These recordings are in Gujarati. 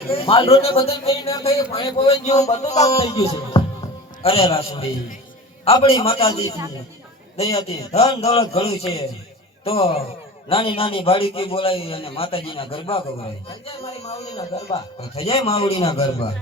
માલરોને બધું કરી નાખે પાણી પવન જેવું બધું કામ થઈ ગયું છે. અરે રાસુડી આપણી માતાજી દયાથી ધન દોલત ઘણું છે તો નાની નાની બાળકી બોલાવી અને માતાજીના ગરબા ગવાય. થઈ જાય મારી માવડીના ગરબા. થઈ જાય માવડીના ગરબા.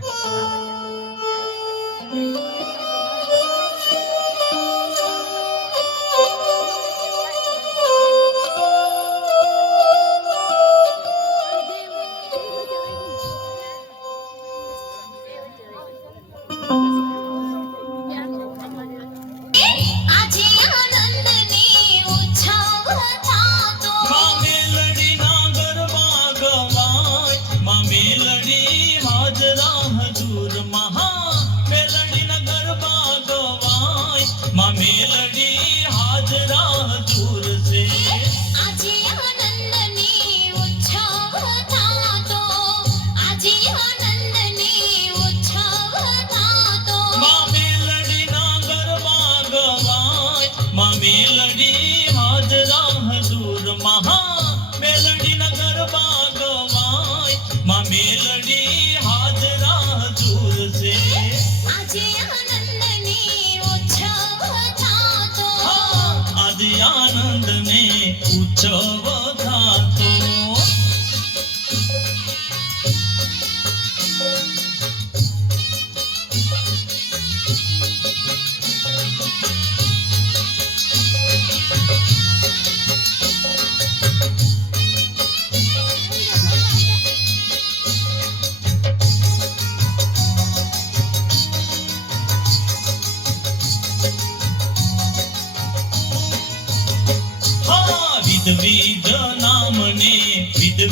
વિધ નામને વિધ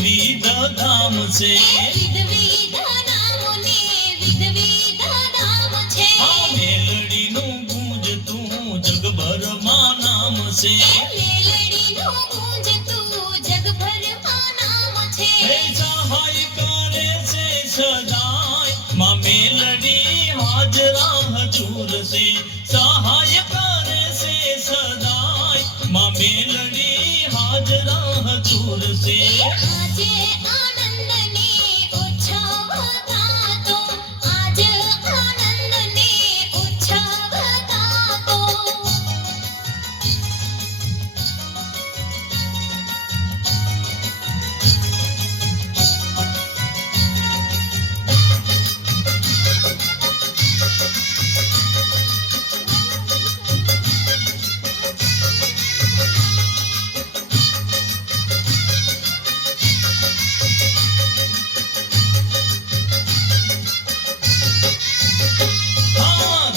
ધામ છે. મેલડીનું ગુંજતું જગભરમાં નામ છે. સહાય કરે છે સદાય માં મેલડી હાજરા હજૂર છે. સહાય કરે છે સદાય માં મેલડી હાજરા હજૂર છે. આજે આનંદને ઉત્સવ થાતો, આજ આનંદને ઉત્સવ થાતો.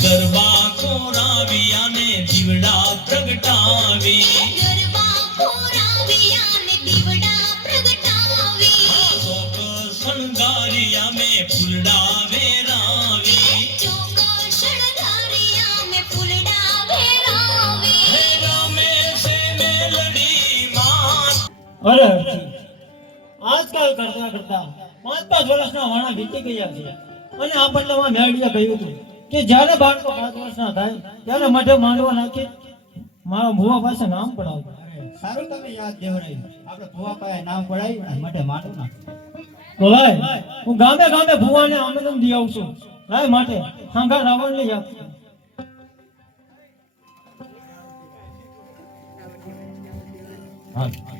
ગરબા કોરાવિયા ને દીવડા પ્રગટાવી. ગરબા કોરાવિયા ને દીવડા પ્રગટાવી. ચોક શણગારિયા મે ફૂલડા વેરાવી. ચોક શણગારિયા મે ફૂલડા વેરાવી. હે રામે સે મેલડી માત. અરે આજકાલ કરતા કરતા 5-5 વર્ષના વાણા વીતી ગયા છે અને આ પલ્લામાં મેળવીએ કહ્યું હતું કે જ્યારે બાળકો 5 વર્ષના થાય ત્યારે મઢે માંડવા નાખી મારા ભુવા પાસે નામ પડાવજો. સારું તમે યાદ દેવરાયું. આપણે ભુવા પાસે નામ પડાવી અને માટે માંડવું નાખો. તો લાય હું ગામે ગામે ભુવાને આમંત્રણ દી આવું છું. લાય માટે હાંગા રાવણ લઈ આવ.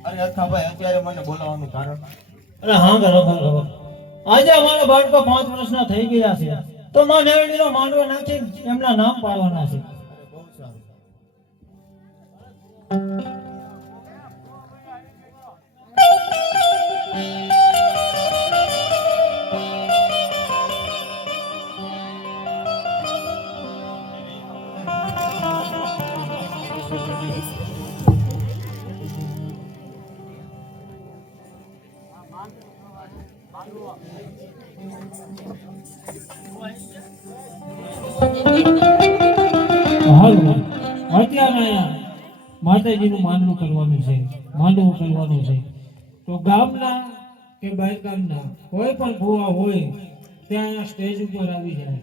અરે અખાભાઈ અત્યારે મને બોલાવવાનું કારણ? અરે હાંગા રાવણ આજે અમારા બાળકો 5 વર્ષના થઈ ગયા છે તો માં મેળવીનો માંડવો નાખી એમના નામ પાડવાના છે. બહુ સારું. હાલો અત્યારે માતાજીનું માંડવું કરવાનું છે, માંડવું કરવાનું છે. તો ગામના કે બહાર ગામના કોઈ પણ ભુવા હોય ત્યાં સ્ટેજ ઉપર આવી જાય.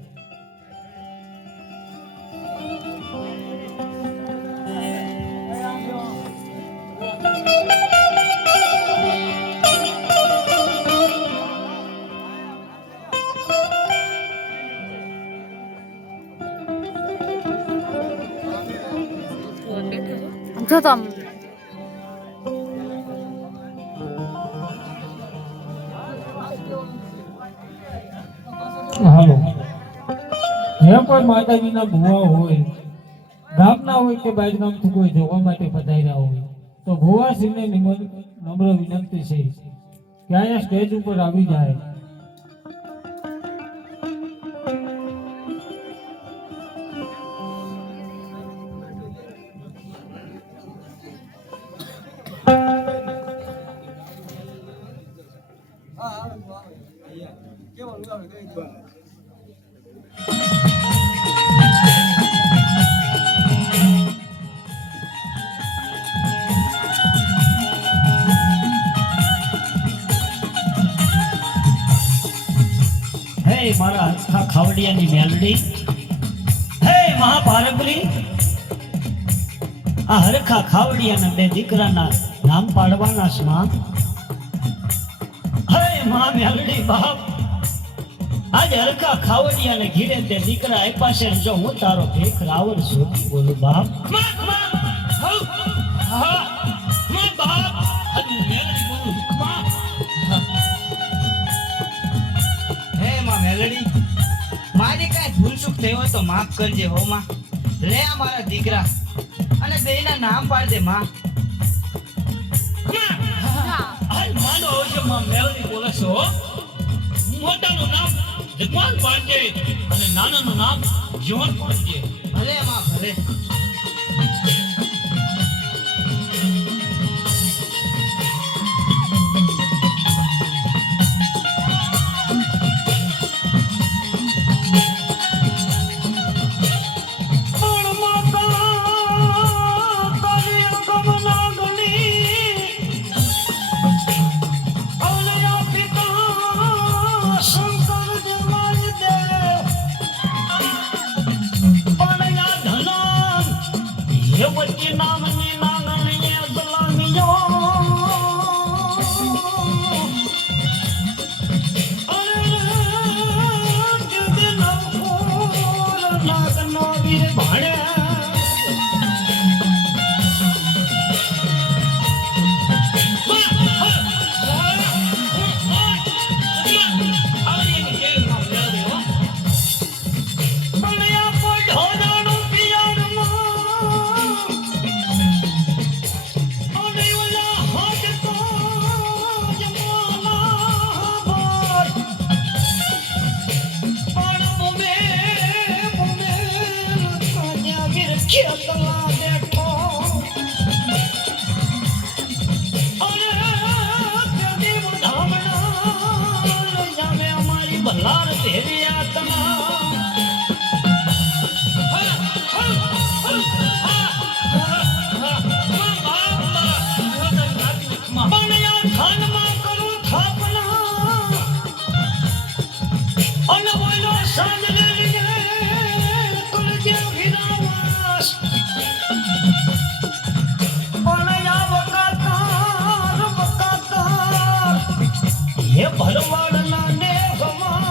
જો તો આમ હાલો હે કોઈ માતાજીના ભુવા હોય ગામના હોય કે બહાર ગામથી કોઈ જોવા માટે પધાર્યા હોય તો ભુવાશ્રીને નમ્ર વિનંતી છે કે અહીંયા સ્ટેજ ઉપર આવી જાય. હે મારા આખા ખાવડિયાની મેલડી, હે મહાપારગરી, આ હરખા ખાવડિયાના બે દીકરાના નામ પાડવાના છે માં. હે મા મેલડી બાપ, આજે હરખા ખાવડિયાને ઘીરે તે દીકરા આપ્યા છે ને જો હું તારો ભેખ રાવણ છું બોલું બાપ. હે માં મેલડી, મારી કાંઈ ભૂલ ચૂક થઈ હોય તો માફ કરજે હો માં. લે આ મારા દીકરા અને બેયના નામ પાડ દે માં. માનો આવજો માં મેલડી બોલે છો. મોટાનું નામ જગવાન પાડજે અને નાનાનું નામ જીવન પાડજે. ભલે માં ભલે. ભરવાડના ને ભગવાન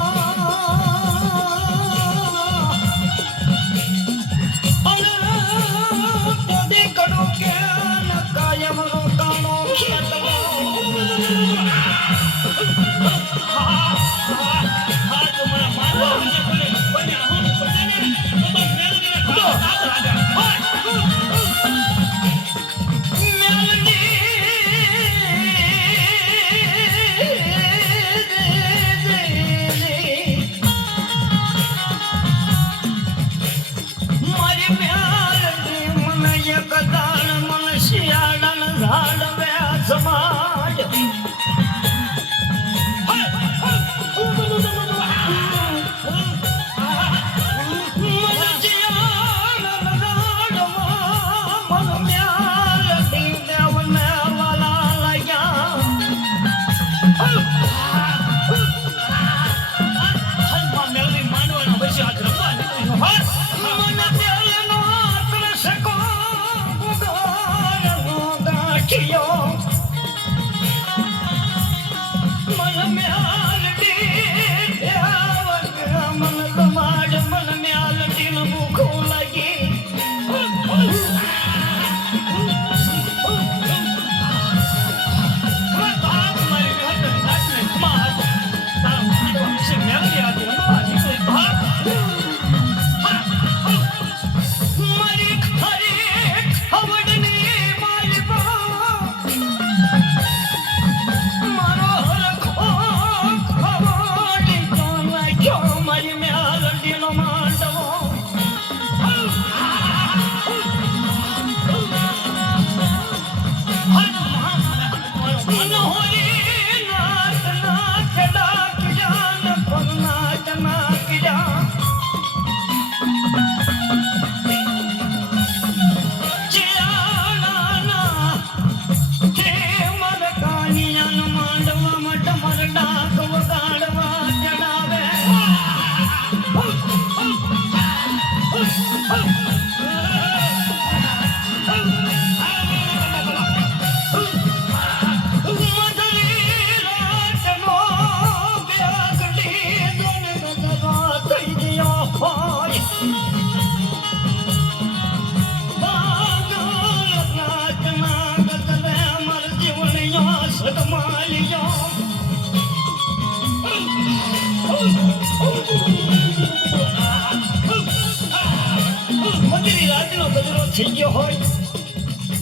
થઈ ગયો હોય,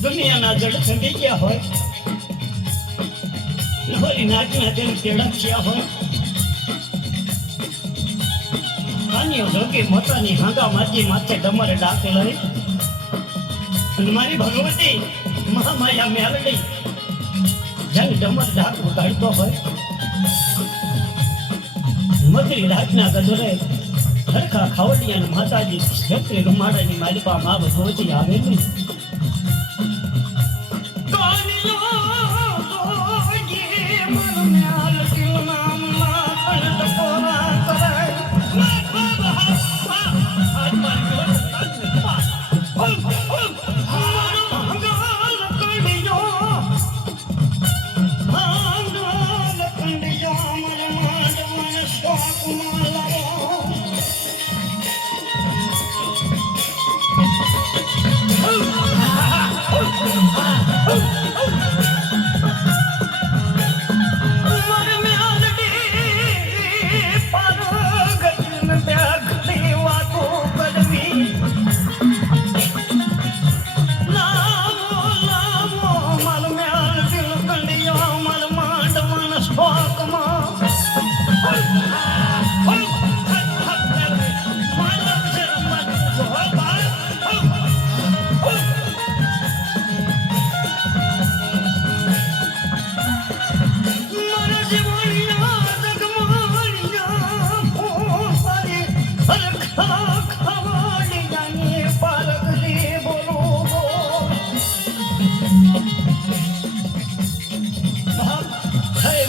દુનિયાના જડ થંભી ગયા હોય, નહોરી નાચના તેલ તેડા થયા હોય, કાનીઓ જોગી મોતાની હાંગા માજી માથે ડમરે ડાકે લઈ, અને મારી ભગવતી મહામાયા મેલડી જંગ ડમર ડાક ઉગાડતો હોય, મગરી રાતના ગજરે હરખા ખાવડિયા માતાજી છત્રી રૂમાડાની માલિકા માં ભગવતી આવે ને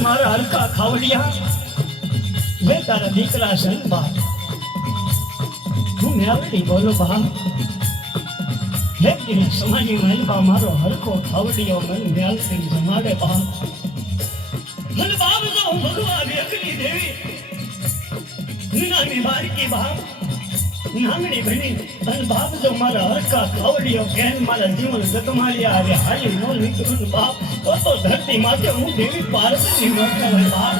મારા હલકા ખાવડિયા મેં તારા દીકરા છે બા હું મેલડી બોલું બા લેકિન સમાજી મહેલબા મારો હલકો ખાવડિયો મને મેલડી જમાડે બા મને બાપ તો હું ભગવા વેકલી દેવી નાની બારકી બા નામડી બની અને બાપ જો મારા હલકા ખાવડિયો કેન મારા જીવન ગતમાળી આવે હાલી નો નીકળું બાપ તો ધરતી માથે હું દેવી પાર્વતી મળતા હોય બાપ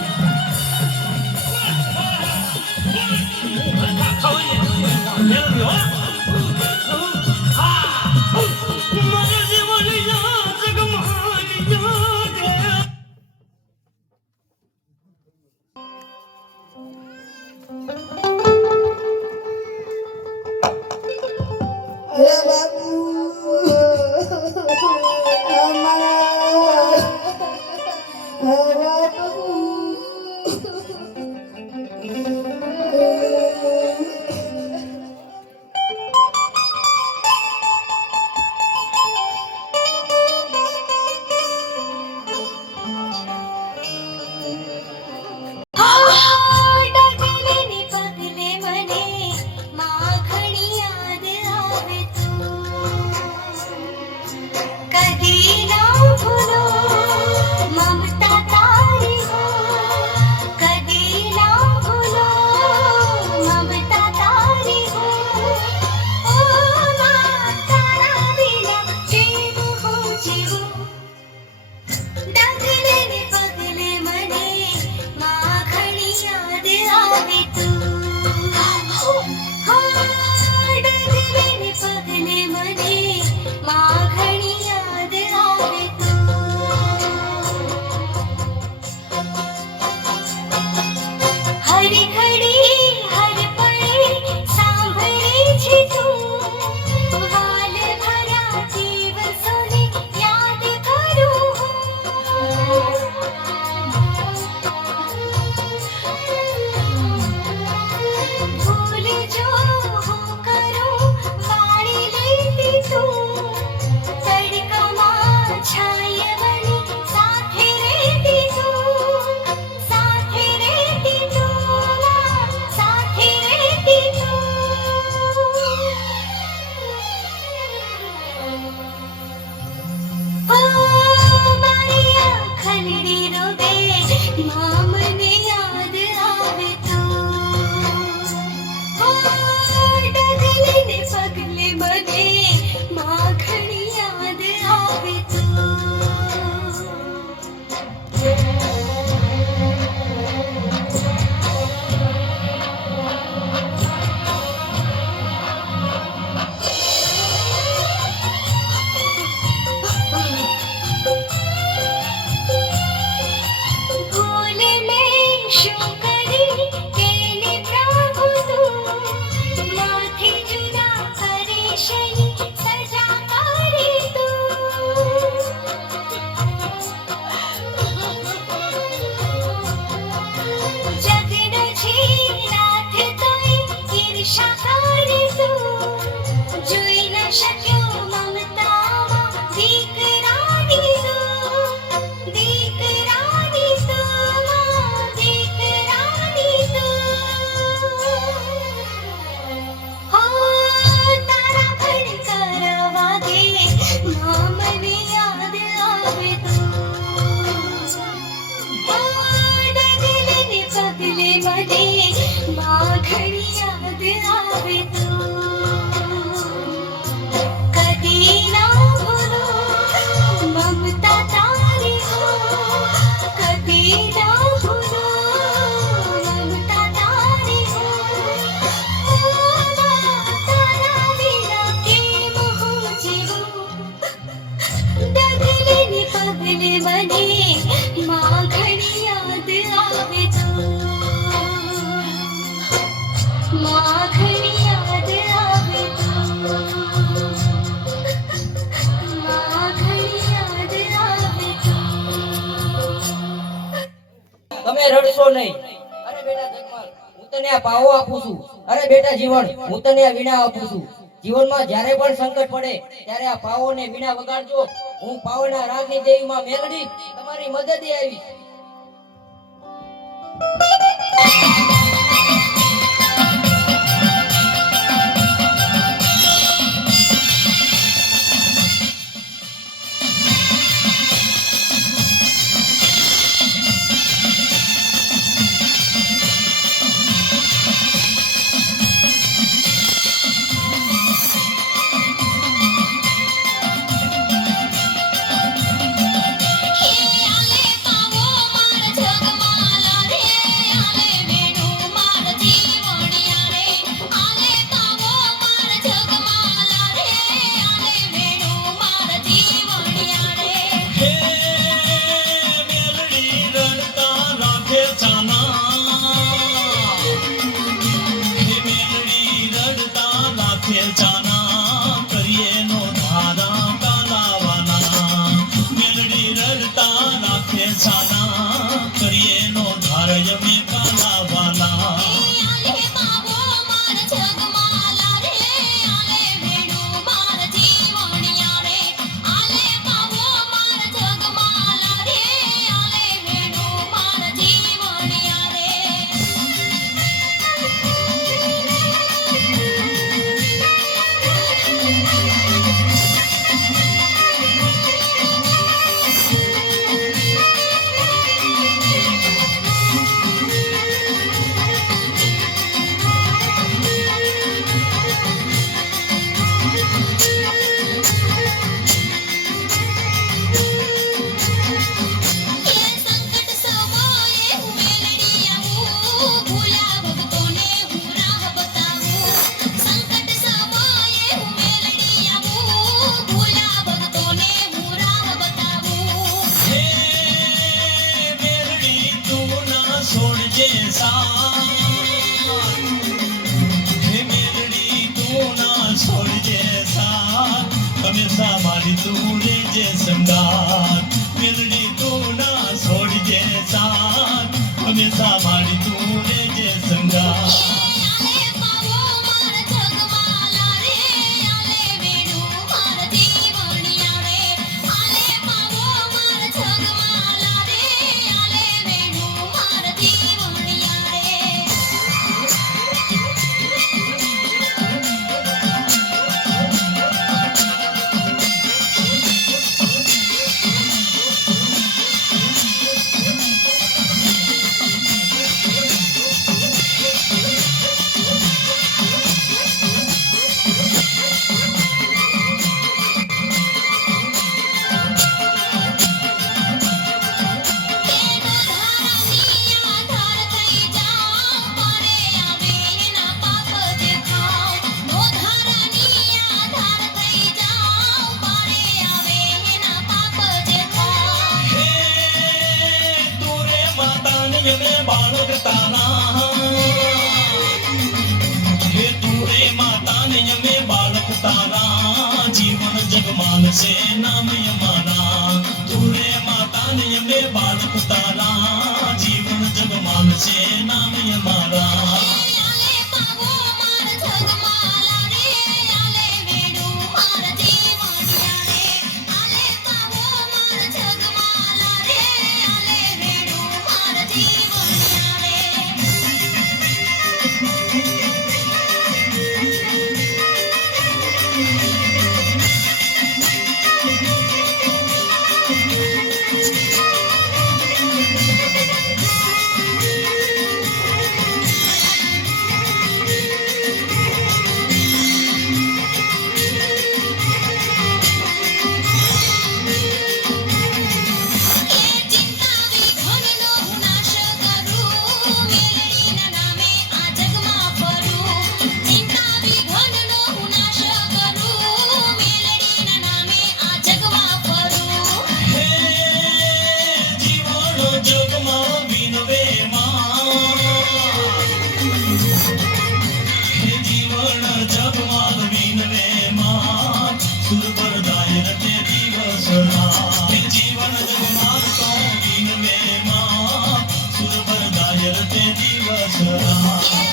અરે બાપુ ભૂલ જો माँ घड़ी याद आवे तो कदी ना भूलो ममता तारी हो कदी ना भूलो ममता तारी हो तारा बिना प्रेम हो जीवो डगले ने पगले बने माँ घड़ी याद आवे तो माँ घड़ी याद आवे तो माँ घड़ी याद आवे तो તમે રડશો નહીં. અરે બેટા જગમાલ, હું તને આ પાવો આપું છું. અરે બેટા જીવન, હું તને આ વીણા આપું છું. જીવનમાં જ્યારે પણ સંકટ પડે ત્યારે આ પાવો ને વીણા વગાડજો. હું પાવના રાગની દેવી માં મેલડી તમારી મદદે આવીશ. आले पावो मार जगमाला रे आले वेणु मार जीवणिया रे आले पावो मार जगमाला रे आले वेणु मार जीवणिया रे હે મેલડી રડતા રાખે ચાના હે મેલડી રડતા રાખે ચાના કરીએ નો ધારા કાલાવાના મેલડી રડતા રાખે ચાના કરીએ નો ધારય મે કાલાવાના आले पावो मार जगमाला रे आले वेणु मार जीवणिया रे आले पावो मार जगमाला रे आले वेणु मार जीवणिया रे ये संकट समये हूँ मेलडिया हूँ भूला भक्तों ने हूँ राह बताऊँ संकट समये हूँ मेलडिया हूँ भूला भक्तों ने हूँ राह बताऊँ હે મેલડી તું ના છોડજે સાથ હે મેલડી તું ના છોડજે સાથ હંમેશા મારી તું રહેજે સંગાત મેલડી તું ના છોડજે સાથ હંમેશા મારી તું રહેજે સંગાત आले पावो मार जगमाला रे आले वेणु मार जीवणिया रे आले पावो मार जगमाला रे आले वेणु मार जीवणिया रे यमे बालक ताना हे तूरे माता ने यमे बालक ताना जीवन जगमाल से नाम यमाना तूरे माता ने यमे बालक ताना जीवन जगमाल से नाम यमाना आले पावो मार जगमाला रे आले वेणु मार जीवणिया रे आले पावो मार जगमाला रे आले वेणु मार जीवणिया रे રટે દિવસ રાત